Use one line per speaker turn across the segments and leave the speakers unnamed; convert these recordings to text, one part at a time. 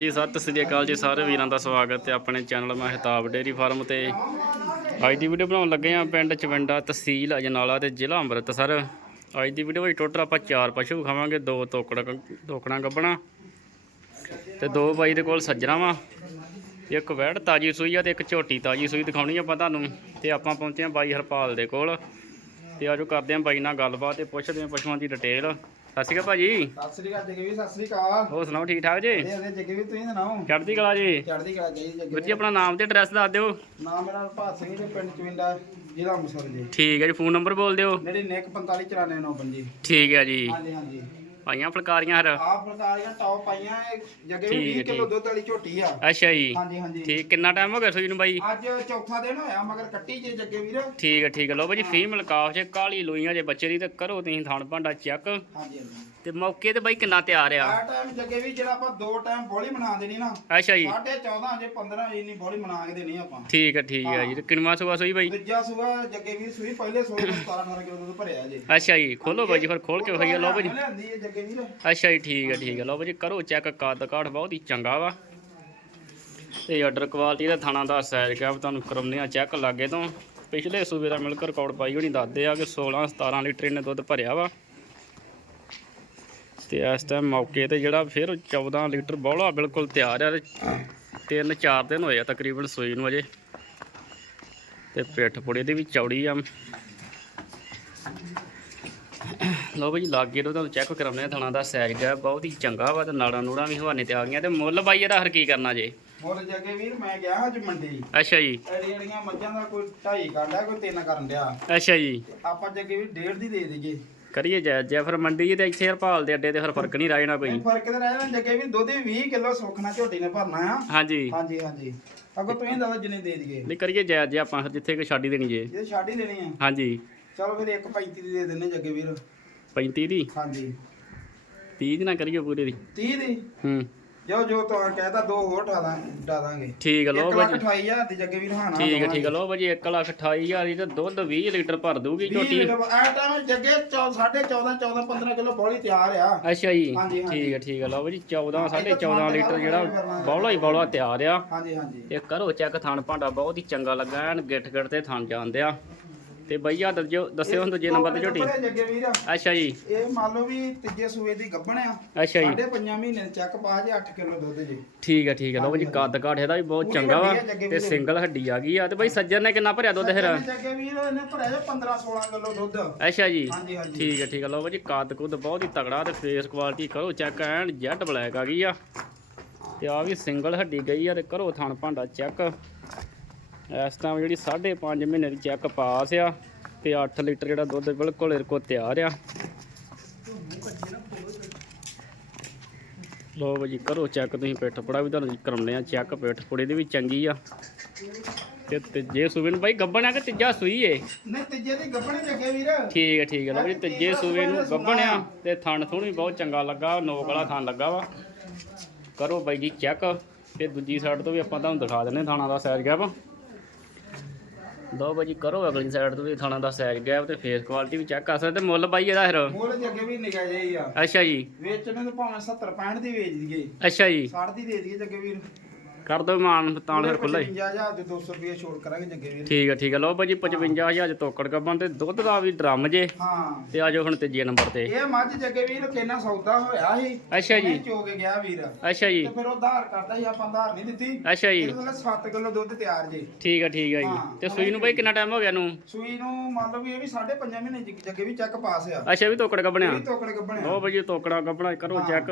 ਜੀ, ਸਤਿ ਸ੍ਰੀ ਅਕਾਲ ਜੀ ਸਾਰੇ ਵੀਰਾਂ ਦਾ ਸਵਾਗਤ ਹੈ ਆਪਣੇ ਚੈਨਲ ਮਹਿਤਾਬ ਡੇਰੀ ਫਾਰਮ ਤੇ। ਅੱਜ ਦੀ ਵੀਡੀਓ ਬਣਾਉਣ ਲੱਗੇ ਆ ਪਿੰਡ ਚਵਿੰਡਾ ਤਹਿਸੀਲ ਅਜਨਾਲਾ ਤੇ ਜ਼ਿਲ੍ਹਾ ਅੰਮ੍ਰਿਤਸਰ। ਅੱਜ ਦੀ ਵੀਡੀਓ ਵਿੱਚ ਟੋਟਲ ਆਪਾਂ ਚਾਰ ਪਸ਼ੂ ਖਾਵਾਂਗੇ, ਦੋ ਤੋਕੜਾ ਤੋਕਣਾ ਗੱਬਣਾ ਤੇ ਦੋ ਬਾਈ ਦੇ ਕੋਲ ਸੱਜਣਾ ਵਾ। ਇੱਕ ਵੈੜ ਤਾਜੀ ਸੂਈ ਆ ਤੇ ਇੱਕ ਝੋਟੀ ਤਾਜੀ ਸੂਈ ਦਿਖਾਉਣੀ ਆਪਾਂ ਤੁਹਾਨੂੰ ਤੇ ਆਪਾਂ ਪਹੁੰਚੇ ਆ ਬਾਈ ਹਰਪਾਲ ਦੇ ਕੋਲ ਤੇ ਆਜੋ ਕਰਦੇ ਆ ਬਾਈ ਨਾਲ ਗੱਲਬਾਤ ਤੇ ਪੁੱਛਦੇ ਆ ਪਸ਼ੂਆਂ ਦੀ ਡਿਟੇਲ ਸਤਿ ਸ਼੍ਰੀ ਅਕਾਲ ਭਾਜੀ।
ਸਤਿ ਸ੍ਰੀ ਅਕਾਲ ਜੱਗੇ ਵੀ ਸਤਿ ਸ੍ਰੀ ਅਕਾਲ।
ਹੋਰ ਸੁਣਾਓ ਠੀਕ ਠਾਕ ਜੀ?
ਇਹ ਅਦੇ ਜੱਗੇ ਵੀ ਤੁਸੀਂ ਸੁਣਾਓ?
ਚੜ੍ਹਦੀ ਕਲਾ ਜੀ?
ਚੜ੍ਹਦੀ ਕਲਾ ਚਾਹੀਦੀ ਜੱਗੇ
ਵੀਰ ਜੀ ਆਪਣਾ ਨਾਮ ਤੇ ਐਡਰੈਸ ਦੱਸ ਦਿਓ।
ਨਾਮ ਮੇਰਾ ਭਾਤ ਸਿੰਘ ਜੀ ਪਿੰਡ ਚਵਿੰਡਾ ਜ਼ਿਲ੍ਹਾ ਅੰਮ੍ਰਿਤਸਰ ਜੀ।
ਠੀਕ ਹੈ ਜੀ ਫੋਨ ਨੰਬਰ ਬੋਲ ਦਿਓ।
ਮੇਰੀ ਨਿਕ 459495
ਠੀਕ ਹੈ ਜੀ।
ਹਾਂਜੀ ਹਾਂਜੀ।
ਭਾਈਆਂ ਫਲਕਾਰੀਆਂ ਹਰ
ਆਹ ਫਲਕਾਰੀਆਂ ਟੌਪ ਪਾਈਆਂ ਇਹ ਜੱਗੇ ਵੀ
ਠੀਕ ਹੈ,
20 ਕਿਲੋ
ਠੀਕ।
ਦੁੱਧ ਵਾਲੀ ਝੋਟੀ ਆ।
ਅੱਛਾ ਜੀ।
ਹਾਂਜੀ ਹਾਂਜੀ।
ਠੀਕ ਕਿੰਨਾ ਟਾਈਮ ਹੋ ਗਿਆ ਸੂਈ ਨੂੰ ਬਾਈ?
ਅੱਜ ਚੌਥਾ ਦਿਨ ਹੋਇਆ ਮਗਰ ਕੱਟੀ ਜੇ ਜੱਗੇ ਵੀਰ।
ਠੀਕ ਹੈ ਠੀਕ ਹੈ। ਲੋ ਬਾਈ ਫੀਮੇਲ ਕਾਫ ਜੇ ਕਾਲੀ ਲੋਈਆਂ ਜੇ ਬੱਚੇ ਦੀ ਤੇ ਕਰੋ ਤੁਸੀਂ ਥਣ ਭਾਂਡਾ ਚੈੱਕ।
ਹਾਂਜੀ ਹਾਂਜੀ।
ਤੇ ਮੌਕੇ ਤੇ ਬਾਈ ਕਿੰਨਾ ਤਿਆਰ ਆ?
ਆ ਟਾਈਮ ਜੱਗੇ ਵੀ ਜਿਹੜਾ ਆਪਾਂ ਦੋ ਟਾਈਮ ਬੋਲੀ ਬਣਾ ਦੇਣੀ ਨਾ
ਅੱਛਾ ਜੀ।
14.5 ਜੇ 15 ਇੰਨੀ ਬੋਲੀ ਬਣਾ ਕੇ ਦੇਣੀ ਆਪਾਂ।
ਠੀਕ ਹੈ ਠੀਕ ਹੈ ਜੀ। ਤੇ ਕਿੰਨਵਾ ਸੁਆ ਸੂਈ ਬਾਈ?
ਦੂਜਾ ਸੂਆ ਜੱਗੇ ਵੀਰ ਸੂਈ ਪਹਿਲੇ ਸੂਏ ਨੂੰ 17 18 ਕਿਲੋ ਦੁੱਧ ਭਰਿਆ ਜੇ।
ਅੱਛਾ ਜੀ ਖੋਲੋ ਬਾਈ ਜੀ ਫਿਰ ਖੋਲ ਕੇ ਵਿਖਾਈਏ। ਲੋ ਬਾਈ ਜੀ।
ਲਿਆਂਦੀ ਹੈ ਜੱਗੇ ਵੀਰ
ਅੱਛਾ ਜੀ, ਠੀਕ ਹੈ ਠੀਕ ਹੈ ਲਓ ਜੀ, ਕਰੋ ਚੈੱਕ ਕੱਦ ਕਾਠ ਬਹੁਤ ਹੀ ਚੰਗਾ ਵਾ। ਤੇ ਆਰਡਰ ਕੁਆਲਿਟੀ ਦਾ ਥਾਣਾ ਦਾ ਸਾਈਜ਼ ਕੈਪ ਤੁਹਾਨੂੰ ਕਰਮਨੇ ਆ ਚੈੱਕ ਲਾਗੇ ਤੋਂ। ਪਿਛਲੇ ਸੂਬੇ ਦਾ ਮਿਲਕ ਰਿਕਾਰਡ ਪਾਈ ਹੋਣੀ ਦੱਸਦੇ ਆ ਕਿ 16 17 ਲੀਟਰ ਇਹਨੇ ਦੁੱਧ ਭਰਿਆ ਵਾ। ਤੇ ਇਸ ਟਾਈਮ ਮੌਕੇ ਤੇ ਜਿਹੜਾ ਫਿਰ 14 ਲੀਟਰ ਬੋਲਾ ਬਿਲਕੁਲ ਤਿਆਰ ਆ ਤਿੰਨ ਚਾਰ ਦਿਨ ਹੋਏ ਆ ਤਕਰੀਬਨ ਸੂਈ ਨੂੰ ਅਜੇ। ਤੇ ਪਿੱਠ ਪੁੜੇ ਦੀ ਵੀ ਚੌੜੀ ਆ। ਲਓ ਬਈ ਲਾਗੇ ਤੋਂ ਤੁਹਾਨੂੰ ਚੈੱਕ ਕਰਾਉਂਦੇ ਆ ਥਣਾ ਦਾ ਸਾਈਜ਼ ਹੈ ਬਹੁਤ ਹੀ ਚੰਗਾ ਵਾ ਤੇ ਨਾੜਾਂ ਨੂੜਾਂ ਵੀ ਹਵਾਨੇ ਤੇ ਆ ਗਈਆਂ ਤੇ ਮੁੱਲ ਬਾਈ ਇਹਦਾ ਹਰ ਕੀ ਕਰਨਾ ਜੇ।
ਮੁੱਲ ਜੱਗੇ ਵੀਰ ਮੈਂ ਗਿਆ ਅੱਜ ਮੰਡੀ।
ਅੱਛਾ ਜੀ।
ਐੜੀਆਂ ਮੱਝਾਂ ਦਾ ਕੋਈ ਢਾਈ ਕਾਢਾ ਕੋਈ ਤਿੰਨ ਕਰਨ ਡਿਆ।
ਅੱਛਾ ਜੀ।
ਆਪਾਂ ਜੱਗੇ ਵੀਰ ਡੇਢ ਦੀ ਦੇ ਦੇਈਏ।
ਕਰੀਏ ਜੈ ਜੈ ਫਿਰ ਮੰਡੀ ਤੇ ਇੱਥੇ ਹਰਪਾਲ ਦੇ ਅੱਡੇ ਤੇ ਫਿਰ ਫ਼ਰਕ ਨਹੀਂ ਰਹਿ ਜਾਣਾ ਕੋਈ।
ਫ਼ਰਕ ਤੇ ਰਹਿ ਜਾਣਾ ਜੱਗੇ ਵੀਰ ਦੁੱਧ ਵੀ 20 ਕਿਲੋ ਸੁੱਖਣਾ ਝੋਟੀ ਨੇ ਭਰਨਾ ਆ।
ਹਾਂਜੀ।
ਹਾਂਜੀ ਹਾਂਜੀ। ਅੱਗੋਂ ਤੁਸੀਂ ਦੱਸੋ ਜਿੰਨੇ ਦੇ ਦਈਏ।
ਨਹੀਂ ਕਰੀਏ ਜੈ ਜੈ ਆਪਾਂ ਜਿੱਥੇ ਕੋਈ ਹੀ ਦੇਣੀ ਜੇ।
ਛੱਡ ਹੀ ਦੇਣੀ ਆ।
ਹਾਂਜੀ।
ਚਲੋ ਫਿਰ 1.35 ਦੀ ਦੇ ਦਿੰਨੇ ਜੱਗੇ ਵੀਰ।
35 ਦੀ
ਹਾਂਜੀ।
30 ਦੀ ਨਾ ਕਰੀਏ ਪੂਰੇ ਦੀ।
30 ਦੀ?
ਹੂੰ।
ਜੋ ਜੋ ਤਾਂ ਕਹਿਤਾ ਦੋ ਹੋਰ ਦਾਂ ਢਾ ਦਾਂਗੇ।
ਠੀਕ ਹੈ ਲਓ
ਇੱਕ ਲੱਖ
ਬਾਜੀ
28000 ਦੀ ਜੱਗੇ ਵੀਰ ਹਾਣਾ
ਠੀਕ ਹੈ ਠੀਕ ਹੈ ਲਓ ਬਾਜੀ 1 ਲੱਖ 28 ਹਜ਼ਾਰ ਦੀ ਤੇ ਦੁੱਧ 20 ਲੀਟਰ ਭਰ ਦੂਗੀ ਝੋਟੀ।
ਆ ਟਾਈਮ ਜੱਗੇ 14 14 14 15 ਕਿਲੋ ਬੋਲੀ ਤਿਆਰ ਆ।
ਅੱਛਾ ਜੀ। ਠੀਕ ਹੈ ਠੀਕ ਹੈ ਲਓ ਬਾਜੀ 14 14.5 ਲੀਟਰ ਜਿਹੜਾ ਬੌਲਾ ਹੀ ਬੌਲਾ ਤਿਆਰ ਆ।
ਹਾਂਜੀ ਹਾਂਜੀ।
ਇਹ ਕਰੋ ਚੈੱਕ ਥਣ ਭਾਂਡਾ ਬਹੁਤ ਹੀ ਚੰਗਾ ਲੱਗਾ ਐਨ ਗਿੱਠ ਗਿੱਠ ਤੇ ਥਣ ਜਾਂਦੇ ਆ। ਤੇ ਬਈਆ ਦੱਸਿਓ ਦੱਸਿਓ ਹੁਣ ਦੂਜੇ ਨੰਬਰ ਤੇ ਝੋਟੀ।
ਬੜੇ ਜੱਗੇ ਵੀਰ।
ਅੱਛਾ ਜੀ।
ਇਹ ਮੰਨ ਲਓ ਵੀ ਤੀਜੇ ਸੂਏ ਦੀ ਗੱਭਣ ਆ।
ਅੱਛਾ ਜੀ।
ਸਾਡੇ ਪੰਜਾਂ ਮਹੀਨੇ ਦੇ ਚੱਕ ਪਾ ਜੇ 8 ਕਿਲੋ ਦੁੱਧ ਜੀ।
ਠੀਕ ਹੈ ਠੀਕ ਹੈ ਲਓ ਜੀ ਕੱਦ ਕਾਠ ਇਹਦਾ ਵੀ ਬਹੁਤ ਚੰਗਾ ਵਾ
ਆ
ਤੇ। ਸਿੰਗਲ ਹੱਡੀ ਆ ਗਈ ਆ। ਤੇ ਬਈ ਸੱਜਣ ਨੇ ਕਿੰਨਾ ਭਰਿਆ ਦੁੱਧ ਫਿਰ?
ਜੱਗੇ ਵੀਰ ਇਹਨੇ ਭਰਿਆ ਜੇ 15 16 ਕਿਲੋ ਦੁੱਧ।
ਅੱਛਾ ਜੀ।
ਹਾਂਜੀ ਹਾਂਜੀ।
ਠੀਕ ਹੈ ਠੀਕ ਹੈ ਲਓ ਜੀ ਕੱਦ ਕੁੱਦ ਬਹੁਤ ਹੀ ਤਗੜਾ ਤੇ ਫੇਸ ਕੁਆਲਿਟੀ ਕਰੋ ਚੈੱਕ ਐਨ ਜੈਟ ਬਲੈਕ ਆ ਗਈ ਆ। ਤੇ ਆ ਵੀ ਸਿੰਗਲ ਹੱਡੀ ਗਈ ਆ ਤੇ ਕਰੋ ਥਣ ਭਾਂਡਾ ਚੈੱਕ ਇਸ ਟਾਈਮ ਜਿਹੜੀ 5.5 ਮਹੀਨੇ ਦੀ ਚੈੱਕ ਪਾਸ ਆ ਤੇ 8 ਲੀਟਰ ਜਿਹੜਾ ਦੁੱਧ ਬਿਲਕੁਲ ਇਹਦੇ ਕੋਲ ਤਿਆਰ ਆ। ਲੋ ਜੀ ਕਰੋ ਚੈੱਕ ਤੁਸੀਂ ਪਿੱਠ ਪੜਾ ਵੀ ਤੁਹਾਨੂੰ ਕਰਾਉਂਦੇ ਆ ਚੈੱਕ ਪਿੱਠ ਪੁੜੇ ਦੀ ਵੀ ਚੰਗੀ ਆ। ਤੇ ਤੀਜੇ ਸੂਬੇ ਨੂੰ ਬਾਈ ਗੱਬਣ ਆ ਕਿ ਤੀਜਾ ਸੂਈ ਏ?
ਨਹੀਂ ਤੀਜੇ ਦੀ ਗੱਭਣ ਜੱਗੇ ਵੀਰ।
ਠੀਕ ਹੈ ਠੀਕ ਹੈ ਲਓ ਜੀ ਤੀਜੇ ਸੂਬੇ ਨੂੰ ਗੱਬਣਿਆ ਤੇ ਥਣ ਥੁਣ ਵੀ ਬਹੁਤ ਚੰਗਾ ਲੱਗਾ ਨੋਕ ਵਾਲਾ ਥਣ ਲੱਗਾ ਵਾ। ਕਰੋ ਬਾਈ ਜੀ ਚੈੱਕ ਤੇ ਦੂਜੀ ਸਾਈਡ ਤੋਂ ਵੀ ਆਪਾਂ ਤੁਹਾਨੂੰ ਦਿਖਾ ਦਿੰਨੇ ਥਾਣਾ ਦਾ ਸਾਈਜ਼ ਗੈਪ ਦੋ ਬਾਈ ਜੀ ਕਰੋ ਅਗਲੀ ਸਾਈਡ ਤੋਂ ਵੀ ਥਾਣਾ ਦਾ ਸਾਈਜ਼ ਗੈਪ ਤੇ ਫੇਸ ਕੁਆਲਿਟੀ ਵੀ ਚੈੱਕ ਕਰ ਸਕਦੇ ਮੁੱਲ ਬਾਈ ਇਹਦਾ ਫਿਰ।
ਮੁੱਲ ਜੱਗੇ ਵੀਰ ਨਿਕਾ ਜਾਈ ਆ
ਅੱਛਾ ਜੀ।
ਵੇਚਣੇ ਨੂੰ ਭਾਵੇਂ 70 65 ਦੀ ਵੇਚ ਦਈਏ।
ਅੱਛਾ ਜੀ।
60 ਦੀ ਦੇ ਦਈਏ ਜੱਗੇ ਵੀਰ।
ਕਰ ਦੋ ਮਾਨ ਤਾਂ ਫਿਰ ਖੁੱਲਾ ਹੀ।
55000 ਦੇ 200 ਰੁਪਏ ਛੋੜ ਕਰਾਂਗੇ ਜੱਗੇ ਵੀਰ।
ਠੀਕ ਹੈ ਠੀਕ ਹੈ ਲਓ ਬਾਈ ਜੀ 55000 ਚ ਤੋਕੜ ਗੱਬਣ ਤੇ ਦੁੱਧ ਦਾ ਵੀ ਡਰਮ ਜੇ।
ਹਾਂ।
ਤੇ ਆਜੋ ਹੁਣ ਤੀਜੇ ਨੰਬਰ ਤੇ।
ਇਹ ਮੱਝ ਜੱਗੇ ਵੀਰ ਕਿੰਨਾ ਸੌਦਾ ਹੋਇਆ ਸੀ।
ਅੱਛਾ ਜੀ।
ਚੋ ਕੇ ਗਿਆ ਵੀਰ।
ਅੱਛਾ ਜੀ।
ਤੇ ਫਿਰ ਉਹ ਧਾਰ ਕਰਦਾ ਸੀ ਆਪਾਂ ਧਾਰ ਨਹੀਂ ਦਿੱਤੀ।
ਅੱਛਾ ਜੀ।
ਇਹਦੇ ਨਾਲ 7 ਕਿਲੋ ਦੁੱਧ ਤਿਆਰ ਜੇ।
ਠੀਕ ਹੈ ਠੀਕ ਹੈ ਜੀ। ਤੇ ਸੂਈ ਨੂੰ ਬਾਈ ਕਿੰਨਾ ਟਾਈਮ ਹੋ ਗਿਆ ਨੂੰ
ਸੂਈ ਨੂੰ ਮੰਨ ਲਓ ਵੀ ਇਹ ਵੀ 5.5 ਮਹੀਨੇ ਜੱਗੇ ਵੀ ਚੱਕ ਪਾਸ ਆ।
ਅੱਛਾ ਵੀ ਤੋਕੜ ਗੱਬਣਿਆ
ਇਹ ਤੋਕੜ ਗੱਬਣਿਆ
ਉਹ ਬਈ ਤੋਕੜਾ ਗੱਬਣਾ ਕਰੋ। ਚੈੱਕ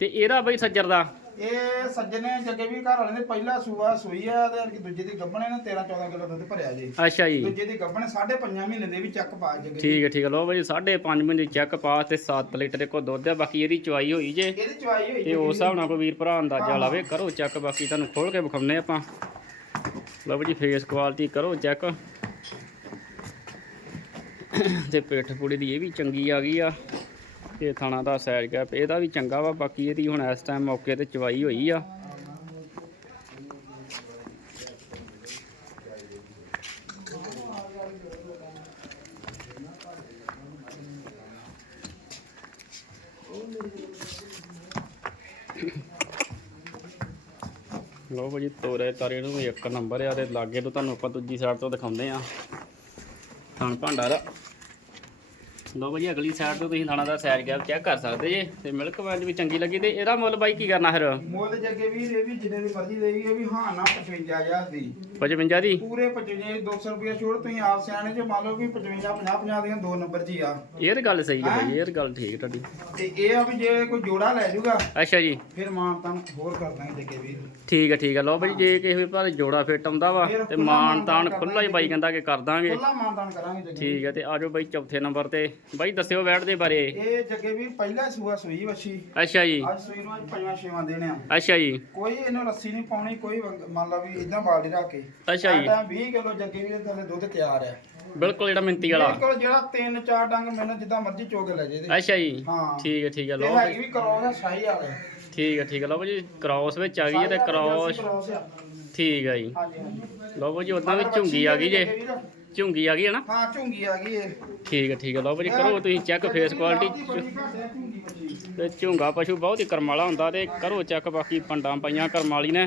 ਤੇ ਇਹਦਾ ਬਈ ਸੱਜਰ ਦਾ?
ਇਹ ਸੱਜਣੇ ਜੱਗੇ ਵੀ ਘਰ ਵਾਲੇ ਨੇ ਪਹਿਲਾ ਸੂਆ ਸੂਈ ਆ ਤੇ ਦੂਜੇ ਦੀ ਗੱਬਣੇ ਨੇ 13 14 ਕਿਲੋ ਦੁੱਧ ਭਰਿਆ ਜੇ।
ਅੱਛਾ ਜੀ।
ਦੂਜੇ ਦੀ ਗੱਬਣੇ 5.5 ਮਹੀਨੇ ਦੇ ਵੀ ਚੱਕ ਪਾ ਜੱਗੇ
ਠੀਕ ਹੈ ਠੀਕ ਹੈ। ਲੋ ਬਈ 5.5 ਮਹੀਨੇ ਚੈੱਕ ਪਾਸ ਤੇ 7 ਲੀਟਰ ਕੋ ਦੁੱਧ ਆ ਬਾਕੀ ਇਹਦੀ ਚਵਾਈ ਹੋਈ ਜੇ।
ਇਹਦੀ ਚਵਾਈ ਹੋਈ
ਤੇ ਉਸ ਹਿਸਾਬ ਨਾਲ ਕੋਈ ਵੀਰ ਭਰਾ ਅੰਦਾਜ਼ਾ ਲਾਵੇ ਕਰੋ ਚੈੱਕ ਬਾਕੀ ਤੁਹਾਨੂੰ ਖੋਲ ਕੇ ਵਿਖਾਉਂਦੇ ਆਪਾਂ। ਲਓ ਜੀ ਫੇਸ ਕੁਆਲਿਟੀ ਕਰੋ ਚੈੱਕ। ਤੇ ਪਿੱਠ ਪੂੜੀ ਦੀ ਇਹ ਵੀ ਚੰਗੀ ਆ ਗਈ ਆ। ਤੇ ਥਾਣਾ ਦਾ ਸਾਈਜ਼ ਗੈਪ ਇਹਦਾ ਵੀ ਚੰਗਾ ਵਾ, ਬਾਕੀ ਇਹਦੀ ਹੁਣ ਇਸ ਟਾਈਮ ਮੌਕੇ ਤੇ ਚਵਾਈ ਹੋਈ ਆ। ਲਓ ਭਾਜੀ, ਤੋਰੇ ਤਾਰੇ ਨੂੰ ਵੀ ਇੱਕ ਨੰਬਰ ਆ ਤੇ ਲਾਗੇ ਤੋਂ ਤੁਹਾਨੂੰ ਆਪਾਂ ਦੂਜੀ ਸਾਈਡ ਤੋਂ ਦਿਖਾਉਂਦੇ ਆ। ਥਣ ਭਾਂਡਾ ਦਾ। ਲਓ ਭਾਜੀ ਅਗਲੀ ਸਾਈਡ ਤੋਂ ਤੁਸੀਂ ਥਾਣਾ ਦਾ ਸੈਰ ਗੈਪ ਚੈੱਕ ਕਰ ਸਕਦੇ ਜੇ ਤੇ ਮਿਲਕ ਵੈਜ ਵੀ ਚੰਗੀ ਲੱਗੀ ਤੇ ਇਹਦਾ ਮੁੱਲ ਬਾਈ ਕੀ ਕਰਨਾ ਫਿਰ?
ਮੁੱਲ ਜੱਗੇ ਵੀ ਇਹ ਵੀ ਜਿੰਨੇ ਦੀ ਮਰਜ਼ੀ ਦੇਗੀ ਇਹ ਵੀ ਹਾਂ ਨਾ 55000 ਦੀ।
55 ਦੀ?
ਪੂਰੇ 55 200 ਰੁਪਏ ਛੋੜ ਤੁਸੀਂ ਆਪ ਸਿਆਣੇ ਜੇ ਮੰਨ ਲਓ ਵੀ 55 50 50 ਦੀਆਂ ਦੋ ਨੰਬਰ ਜੀ ਆ।
ਇਹ ਤਾਂ ਗੱਲ ਸਹੀ ਹੈ ਭਾਜੀ ਇਹ ਤਾਂ ਗੱਲ ਠੀਕ ਤੁਹਾਡੀ।
ਤੇ ਇਹ ਆ ਵੀ ਜੇ ਕੋਈ ਜੋੜਾ ਲੈ ਜਾਊਗਾ
ਅੱਛਾ ਜੀ।
ਫਿਰ ਮਾਨ ਤਾਂ ਹੋਰ ਕਰ ਦਾਂਗੇ ਜੱਗੇ ਵੀ
ਠੀਕ ਹੈ ਠੀਕ ਹੈ। ਲਓ ਭਾਜੀ ਜੇ ਕਿਸੇ ਵੀ ਭਾਵੇਂ ਜੋੜਾ ਫਿੱਟ ਆਉਂਦਾ ਵਾ ਤੇ ਮਾਨ ਤਾਨ ਖੁੱਲਾ ਹੀ ਬਾਈ ਕਹਿੰਦਾ ਕਿ ਕਰ ਦਾਂਗੇ।
ਖੁੱਲਾ ਮਾਨਦਾਨ ਕਰਾਂਗੇ ਜੱਗੇ
ਠੀਕ ਹੈ ਤੇ ਆਜੋ ਬਾਈ ਚੌਥੇ ਨੰਬਰ ਤੇ। ਬਾਈ ਦੱਸਿਓ ਵੈਟ ਦੇ ਬਾਰੇ।
ਇਹ ਜੱਗੇ ਵੀ ਪਹਿਲਾ ਸੂਆ ਸੂਈ ਵੱਛੀ।
ਅੱਛਾ ਜੀ।
ਅੱਜ ਸੂਈ ਨੂੰ ਅੱਜ ਪੰਜਵਾਂ ਛੇਵਾਂ ਦੇਣੇ ਆ।
ਅੱਛਾ ਜੀ।
ਕੋਈ ਇਹਨੂੰ ਰੱਸੀ ਨਹੀਂ ਪਾਉਣੀ ਕੋਈ ਮੰਨ ਲਾ ਵੀ ਇਦਾਂ ਬਾਲਟੀ ਰੱਖ ਕੇ।
ਅੱਛਾ ਜੀ।
ਸਾਡਾ 20 ਕਿਲੋ ਜੱਗੇ ਵੀ ਦੇ ਦੁੱਧ ਤਿਆਰ ਹੈ
ਬਿਲਕੁਲ ਜਿਹੜਾ ਮਿੰਤੀ ਵਾਲਾ।
ਬਿਲਕੁਲ ਜਿਹੜਾ ਤਿੰਨ ਚਾਰ ਡੰਗ ਮੈਨੂੰ ਜਿੱਦਾਂ ਮਰਜ਼ੀ ਚੋਕ ਲੈ ਜੇ ਤੇ
ਅੱਛਾ ਜੀ।
ਹਾਂ।
ਠੀਕ ਹੈ ਠੀਕ ਹੈ
ਤੇ
ਲਓ
ਹੈਗੀ ਵੀ ਕਰੋਸ ਆ ਸ਼ਾਹੀ ਵਾਲੇ।
ਠੀਕ ਹੈ ਠੀਕ ਹੈ ਲਓ ਭਾਜੀ ਕ੍ਰਾਸ ਵਿੱਚ ਆ ਗਈ ਹੈ ਤੇ ਕ੍ਰਾਸ ਠੀਕ ਹੈ ਜੀ।
ਹਾਂਜੀ
ਲਓ ਭਾਜੀ ਉਦਾਂ ਵੀ ਝੁੰਗੀ ਆ ਗਈ ਜੇ। ਝੁੰਗੀ ਆ ਗਈ ਹੈ ਨਾ?
ਹਾਂ ਝੁੰਗੀ ਆ ਗਈ ਇਹ
ਠੀਕ ਹੈ ਠੀਕ ਹੈ। ਲਓ ਭਾਜੀ ਕਰੋ ਤੁਸੀਂ ਚੈੱਕ ਫੇਸ ਕੁਆਲਿਟੀ ਤੇ ਝੁੰਗਾ ਪਸ਼ੂ ਬਹੁਤ ਹੀ ਕਰਮ ਵਾਲਾ ਹੁੰਦਾ ਤੇ ਕਰੋ ਚੈੱਕ ਬਾਕੀ ਪੰਡਾਂ ਪਈਆਂ ਕਰਮ ਵਾਲੀ ਨੇ।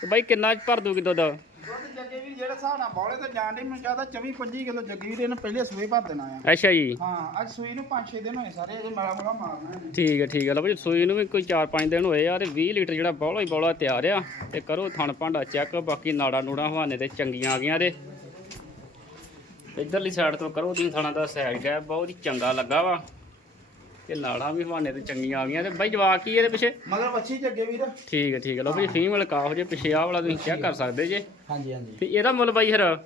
ਤੇ ਬਾਈ ਕਿੰਨਾ ਭਰ ਦੂਗੀ ਦੁੱਧ?
ਦੁੱਧ ਜੱਗੇ ਵੀ ਜਿਹੜਾ ਹਿਸਾਬ ਨਾਲ ਬੌਲੇ ਤੇ ਜਾਣ ਦੀ ਮੈਨੂੰ ਜ਼ਿਆਦਾ 24 25 ਕਿਲੋ ਜੱਗੇ ਵੀ ਦੇ ਇਹਨੇ ਪਹਿਲੇ ਸੂਏ ਭਰ ਦੇਣਾ ਆ।
ਅੱਛਾ ਜੀ।
ਹਾਂ ਅੱਜ ਸੂਈ ਨੂੰ 5-6 ਦਿਨ ਹੋਏ ਸਾਰੇ ਅਜੇ ਮਾੜਾ ਮਾੜਾ ਮਾਰਨਾ
ਠੀਕ ਹੈ ਠੀਕ ਹੈ। ਲਓ ਭਾਜੀ ਸੂਈ ਨੂੰ ਵੀ ਕੋਈ 4-5 ਦਿਨ ਹੋਏ ਆ ਤੇ 20 ਲੀਟਰ ਜਿਹੜਾ ਬੌਲਾ ਹੀ ਬੌਲਾ ਤਿਆਰ ਆ। ਤੇ ਕਰੋ ਥਣ ਭਾਂਡਾ ਚੈੱਕ ਬਾਕੀ ਨਾੜਾ ਨੂੜਾ ਹਵਾਨੇ ਤੇ ਚੰਗੀਆਂ ਆ ਗਈਆਂ ਤੇ ਇਧਰਲੀ ਸਾਈਡ ਤੋਂ ਕਰੋ ਤੁਸੀਂ ਥਣਾ ਦਾ ਸਾਈਡ ਹੈ ਬਹੁਤ ਹੀ ਚੰਗਾ ਲੱਗਾ ਵਾ। ਤੇ ਨਾੜਾਂ ਵੀ ਹਵਾਨੇ ਤੇ ਚੰਗੀਆਂ ਆ ਗਈਆਂ ਤੇ ਬਾਈ ਜਵਾਕ ਕੀ ਇਹਦੇ ਪਿੱਛੇ।
ਮਗਰ ਵੱਛੀ ਜੱਗੇ ਵੀਰ।
ਠੀਕ ਹੈ ਠੀਕ ਹੈ ਲਓ ਭਾਜੀ ਫੀਮੇਲ ਕਾਫ ਜੇ ਪਿੱਛੇ ਆਹ ਵਾਲਾ ਤੁਸੀਂ ਚੈੱਕ ਕਰ ਸਕਦੇ ਜੇ।
ਹਾਂਜੀ ਹਾਂਜੀ।
ਤੇ ਇਹਦਾ ਮੁੱਲ ਬਾਈ ਫਿਰ?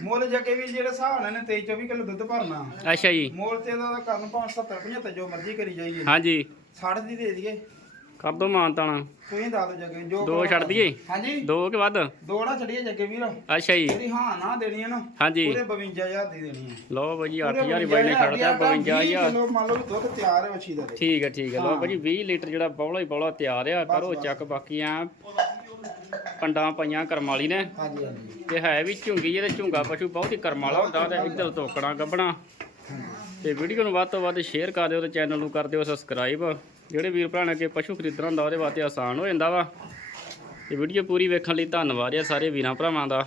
ਮੁੱਲ ਜੱਗੇ ਵੀ ਜਿਹੜੇ ਹਿਸਾਬ ਨਾਲ ਨੇ 23 24 ਕਿਲੋ ਦੁੱਧ ਭਰਨਾ।
ਅੱਛਾ ਜੀ।
ਮੁੱਲ ਤੇ ਇਹਦਾ ਕਰਨ ਭਾਵੇਂ 70 75 ਜੋ ਮਰਜ਼ੀ ਕਰੀ ਜਾਈਏ।
ਹਾਂਜੀ।
60 ਦੀ ਦੇ ਦਈਏ।
ਕਰ ਦੋ ਮਾਨਤਾਣਾ
ਤੁਸੀਂ ਦੱਸ ਦਿਓ ਜੱਗੇ ਜੋ
ਦੋ ਛੱਡ ਦਈਏ?
ਹਾਂਜੀ।
ਦੋ ਕਿ ਵੱਧ?
ਦੋ ਨਾ ਛੱਡੀਏ ਜੱਗੇ ਵੀਰ।
ਅੱਛਾ ਜੀ।
ਜਿਹੜੀ ਹਾਂ ਨਾ ਦੇਣੀ ਹੈ ਨਾ
ਹਾਂਜੀ।
ਪੂਰੇ 52000 ਦੀ ਦੇਣੀ ਹੈ
ਲਓ ਭਾਜੀ
ਪੂਰੇ
8000 ਬਾਈ ਨੇ ਖੜਦਾ 52000
ਕਿਲੋ ਮੰਨ ਲਓ ਦੁੱਧ ਤਿਆਰ ਹੈ ਵੱਛੀ ਦਾ।
ਠੀਕ ਹੈ ਠੀਕ ਹੈ ਲਓ। ਭਾਜੀ 20 ਲੀਟਰ ਜਿਹੜਾ ਬੌਲਾ ਹੀ ਬੌਲਾ ਤਿਆਰ ਆ ਕਰੋ ਚੱਕ ਬਾਕੀ ਆ। ਪੰਡਾਂ ਪਈਆਂ ਕਰਮ ਵਾਲੀ ਨੇ।
ਹਾਂਜੀ ਹਾਂਜੀ।
ਤੇ ਹੈ ਵੀ ਝੁੰਗੀ ਇਹਦੇ ਝੁੰਗਾ ਪਸ਼ੂ ਬਹੁਤ ਹੀ ਕਰਮ ਵਾਲਾ ਹੁੰਦਾ ਤੇ ਇੱਧਰ ਤੋਕਣਾ ਗੱਬਣਾ ਤੇ ਵੀਡੀਓ ਨੂੰ ਵੱਧ ਤੋਂ ਵੱਧ ਸ਼ੇਅਰ ਕਰ ਦਿਓ ਤੇ ਚੈਨਲ ਨੂੰ ਕਰ ਦਿਓ ਸਬਸਕ੍ਰਾਈਬ। ਜਿਹੜੇ ਵੀਰ ਭਰਾ ਨੇ ਅੱਗੇ ਪਸ਼ੂ ਖਰੀਦਣਾ ਹੁੰਦਾ, ਉਹਦੇ ਵਾਸਤੇ ਆਸਾਨ ਹੋ ਜਾਂਦਾ ਵਾ। ਤੇ ਵੀਡੀਓ ਪੂਰੀ ਵੇਖਣ ਲਈ ਧੰਨਵਾਦ ਆ ਸਾਰੇ ਵੀਰਾਂ ਭਰਾਵਾਂ ਦਾ।